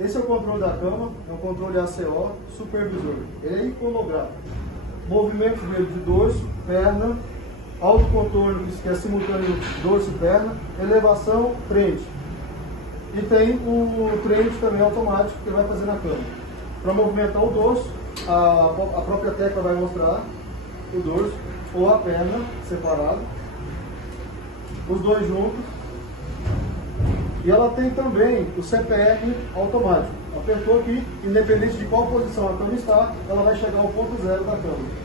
Esse é o controle da cama, é um controle ACO supervisor. Ele é iconográfico. Movimento dele de dorso, perna, autocontrole que é simultâneo dorso e perna, elevação, frente. E tem o trade também automático que vai fazer na cama. Para movimentar o dorso, a própria tecla vai mostrar o dorso ou a perna separado, os dois juntos. E ela tem também o CPR automático. Apertou aqui, independente de qual posição a cama está, ela vai chegar ao ponto zero da cama.